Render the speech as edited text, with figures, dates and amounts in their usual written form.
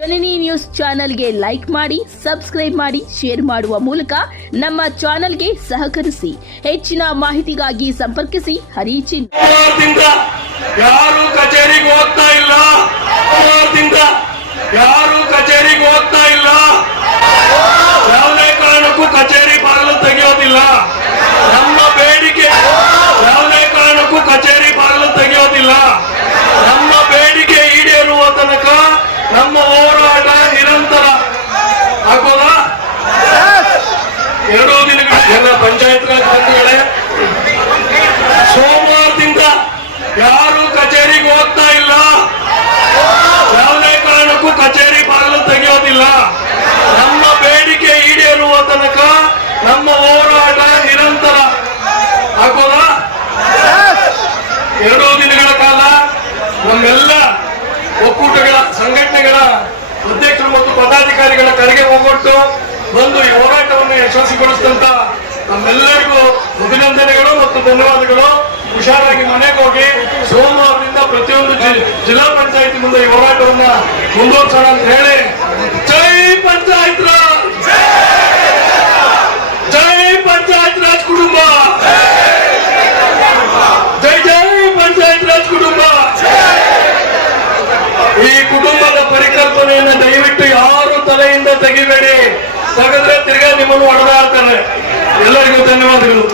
ಜನನಿ news ಚಾನೆಲ್ಗೆ like ಮಾಡಿ, subscribe ಮಾಡಿ, ಶೇರ್ ಮಾಡುವ ಮೂಲಕ ನಮ್ಮ ಚಾನೆಲ್ಗೆ ಸಹಕರಿಸಿ. ಹೆಚ್ಚಿನ ಮಾಹಿತಿಗಾಗಿ ಸಂಪರ್ಕಿಸಿ ಹರಿಚಿನ್. ಯಾರು ಕಚೇರಿಗೆ ಹೋಗ್ತಾ ಇಲ್ಲ, ಯಾರು ಕಚೇರಿಗೆ ಹೋಗ್ತಾ ಇಲ್ಲ, ಯಾವುದೇ ಕಾರಣಕ್ಕೂ ಕಚೇರಿ ಬಾಗಿಲು ತೆಗೆಯೋದಿಲ್ಲ. ನಮ್ಮ ಬೇಡಿಕೆ ಯಾವುದೇ ಕಾರಣಕ್ಕೂ ಕಚೇರಿ ಬಾಗಿಲು ತೆಗೆಯೋದಿಲ್ಲ. ನಮ್ಮ ಬೇಡಿಕೆ ಈಡೇರುವ ತನಕ ನಮ್ಮ ಹೋರಾಟ ನಿರಂತರ ಆಗೋದ. 2 ದಿನಗಳ ಎಲ್ಲ ಪಂಚಾಯತ್ ರಾಜ್ ಬಂಧುಗಳೇ, ಸೋಮವಾರದಿಂದ ಯಾರು ಕಚೇರಿಗೆ ಹೋಗ್ತಾ ಇಲ್ಲ, ಯಾವುದೇ ಕಾರಣಕ್ಕೂ ಕಚೇರಿ ಬಾಗಿಲು ತೆಗೆಯೋದಿಲ್ಲ. ನಮ್ಮ ಬೇಡಿಕೆ ಈಡೇರುವ ತನಕ ನಮ್ಮ ಹೋರಾಟ ನಿರಂತರ ಆಗೋದ. 2 ದಿನಗಳ ಕಾಲ ನಮ್ಮೆಲ್ಲ ಒಕ್ಕೂಟಗಳ ಸಂಘಟನೆಗಳ ಅಧ್ಯಕ್ಷರು ಮತ್ತು ಪದಾಧಿಕಾರಿಗಳ ಕರೆಗೆ ಹೋಗೊಟ್ಟು ಬಂದು ಈ ಹೋರಾಟವನ್ನು ಯಶಸ್ವಿಗೊಳಿಸಿದಂತ ನಮ್ಮೆಲ್ಲರಿಗೂ ಅಭಿನಂದನೆಗಳು ಮತ್ತು ಧನ್ಯವಾದಗಳು. ಹುಷಾರಾಗಿ ಮನೆಗೆ ಹೋಗಿ ಸೋಮವಾರದಿಂದ ಪ್ರತಿಯೊಂದು ಜಿಲ್ಲಾ ಪಂಚಾಯತಿ ಮುಂದೆ ಈ ಹೋರಾಟವನ್ನ ಮುಂದುವರಿಸೋಣ ಅಂತ ಹೇಳಿ, ಜೈ ಪಂಚಾಯತ್ ರಾಜ್, ಜೈ ಪಂಚಾಯತ್ ರಾಜ್ ಕುಟುಂಬ, ಜೈ ಜೈ ಪಂಚಾಯತ್ ರಾಜ್ ಕುಟುಂಬ. ಈ ಕುಟುಂಬದ ಪರಿಕಲ್ಪನೆಯನ್ನು ದಯವಿಟ್ಟು ಯಾರು ತಲೆಯಿಂದ ತೆಗಿಬೇಡಿ, ತೆಗೆದ್ರೆ ತಿರ್ಗಾ ನಿಮ್ಮನ್ನು ಹೊಡೆದಾಡ್ತಾರೆ. ಎಲ್ಲರಿಗೂ ಧನ್ಯವಾದಗಳು.